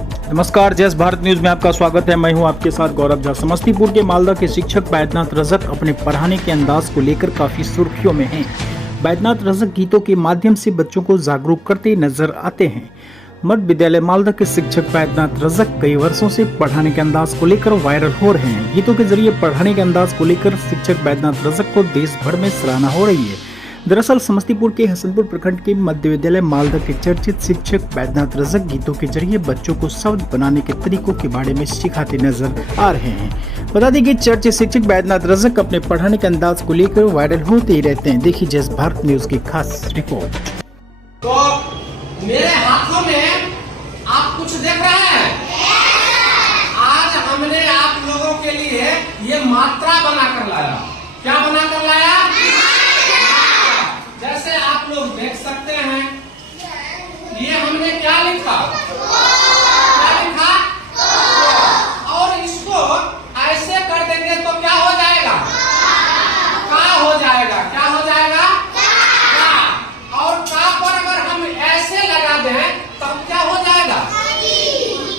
नमस्कार, जय भारत न्यूज में आपका स्वागत है। मैं हूं आपके साथ गौरव झा। समस्तीपुर के मालदा के शिक्षक बैद्यनाथ रजक अपने पढ़ाने के अंदाज को लेकर काफी सुर्खियों में हैं। बैद्यनाथ रजक गीतों के माध्यम से बच्चों को जागरूक करते नजर आते हैं। मध्य विद्यालय मालदा के शिक्षक बैद्यनाथ रजक कई वर्षों से पढ़ाने के अंदाज को लेकर वायरल हो रहे हैं। गीतों के जरिए पढ़ाने के अंदाज को लेकर शिक्षक बैद्यनाथ रजक को देश भर में सराहना हो रही है। दरअसल समस्तीपुर के हसनपुर प्रखंड के मध्य विद्यालय मालदा के चर्चित शिक्षक बैद्यनाथ रजक गीतों के जरिए बच्चों को शब्द बनाने के तरीकों के बारे में सिखाते नजर आ रहे हैं। बता दें कि चर्चित शिक्षक बैद्यनाथ रजक अपने पढ़ाने के अंदाज को लेकर वायरल होते ही रहते हैं। देखिए जय भारत न्यूज की खास रिपोर्ट। तो मेरे हाथों में आप कुछ देख रहे हैं। आज हमने आप लोगों के लिए ये मात्रा बनाकर लाया। क्या बनाकर लाया? जैसे आप लोग देख सकते हैं, ये हमने क्या लिखा? क्या लिखा? और इसको ऐसे कर देंगे तो क्या हो जाएगा? का हो जाएगा। क्या हो जाएगा? का। और का पर अगर हम ऐसे लगा दें तब क्या हो जाएगा?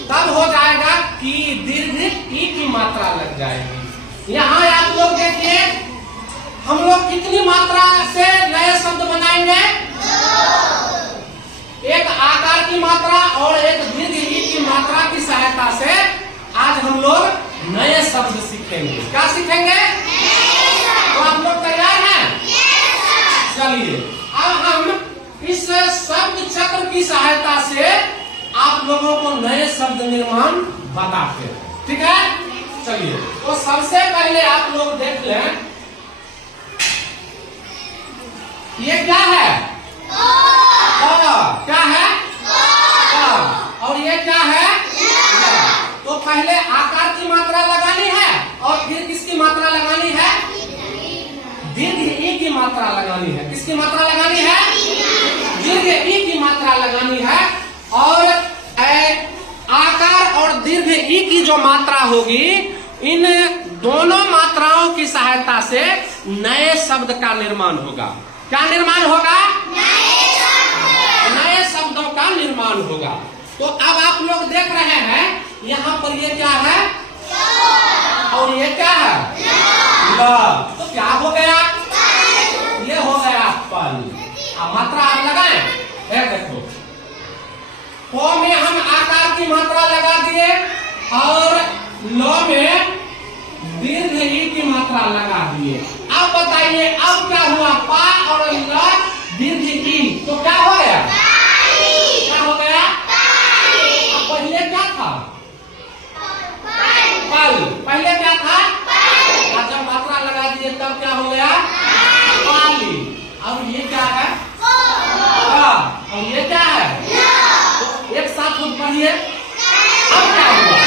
तब हो जाएगा कि दीर्घ ई की मात्रा लग जाएगी। यहाँ आप लोग देखिए, हम लोग कितनी मात्रा से नए शब्द बनाएंगे? एक आकार की मात्रा और एक दीर्घ ई की मात्रा की सहायता से आज हम लोग नए शब्द सीखेंगे। क्या सीखेंगे? तो आप लोग तैयार हैं? चलिए अब हम इस शब्द चक्र की सहायता से आप लोगों को नए शब्द निर्माण बताते हैं। ठीक है, चलिए तो सबसे पहले आप लोग देख लें, ये क्या है? क्या है? और ये क्या है? तो पहले आकार की मात्रा लगानी है और फिर किसकी मात्रा लगानी है? दीर्घ ई की मात्रा लगानी है। किसकी मात्रा लगानी है? दीर्घ ई की मात्रा लगानी है। और आकार और दीर्घ ई की जो मात्रा होगी, इन दोनों मात्राओं की सहायता से नए शब्द का निर्माण होगा। क्या निर्माण होगा? नए शब्दों का निर्माण होगा। तो अब आप लोग देख रहे हैं, यहाँ पर ये क्या है और ये क्या है? तो क्या हो गया? ये हो गया पल। अब मात्रा आप लगाएं। देखो, प में हम आकार की मात्रा लगा दिए और ल में दीर्घ ई की मात्रा लगा दिए। अब बताइए, अब क्या हुआ? पा और ल दीर्घ ई, तो क्या हो गया? क्या हो गया? अब पहले क्या था? पल। पहले क्या था? और जब मात्रा लगा दिए तब क्या हो गया? पाली। अब ये क्या है? और ये क्या है? तो एक साथ खुद पढ़िए। अब क्या हुआ?